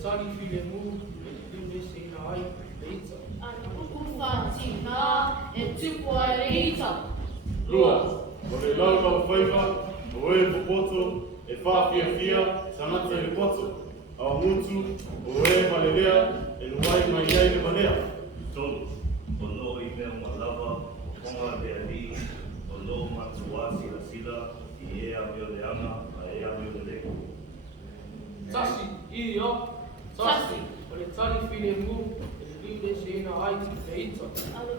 tsali filemu limesina ai leitsa. Kukufatina etupoaleita. Lua, ore lauka ufaiva, oe popoto, e fia, sanata e poto, au mutu, oe malelea, e luai maiai le malea. Tolu, olo ime malava, konga de ali, olo matuasi la sila, ie avio de ama, a e avio de leko. Tasi iyo, tasi, ore tsali filemu limesina ai leitsa.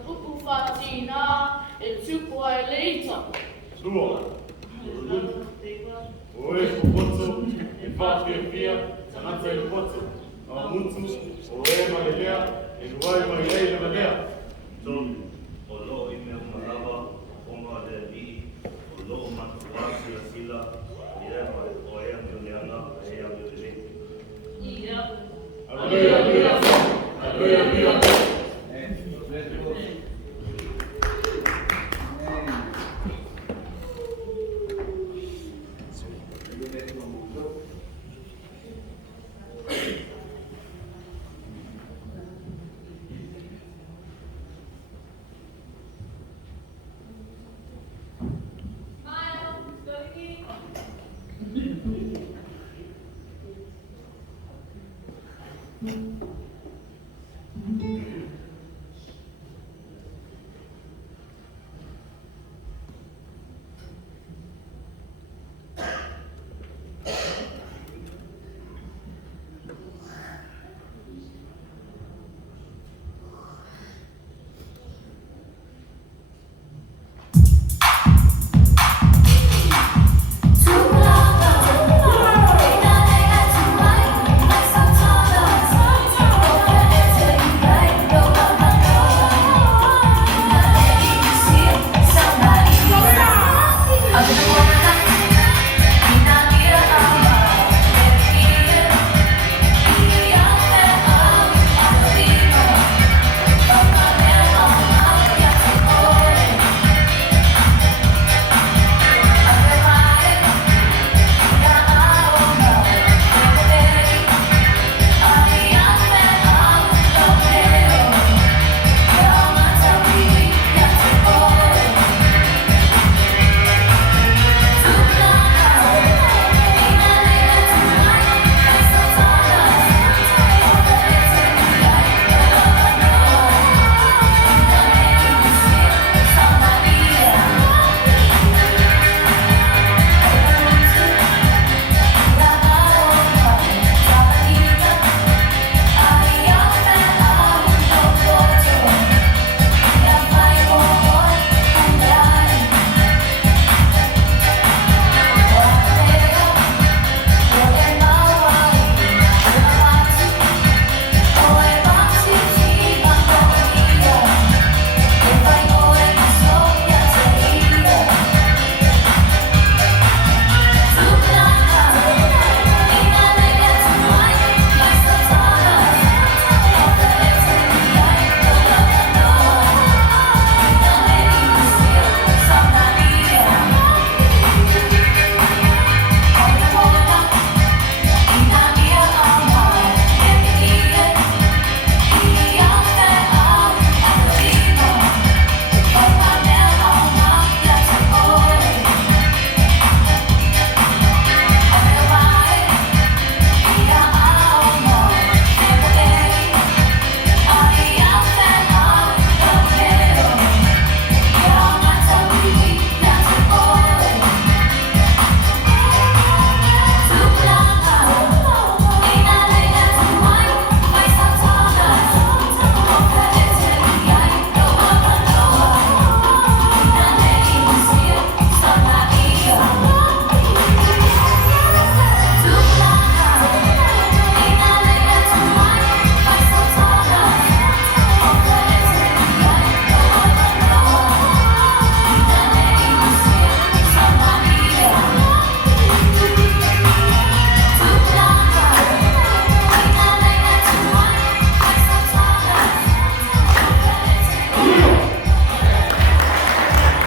Kukufatina etupoaleita. Lua, oe popoto, e fia, sanata e poto, au mutu, oe malelea, e luai maiai le malea. Tolu, olo ime malava, konga de ali, olo matuasi la sila, ie avio de ama, a e avio de leko. Aleluia, aleluia. Miles, go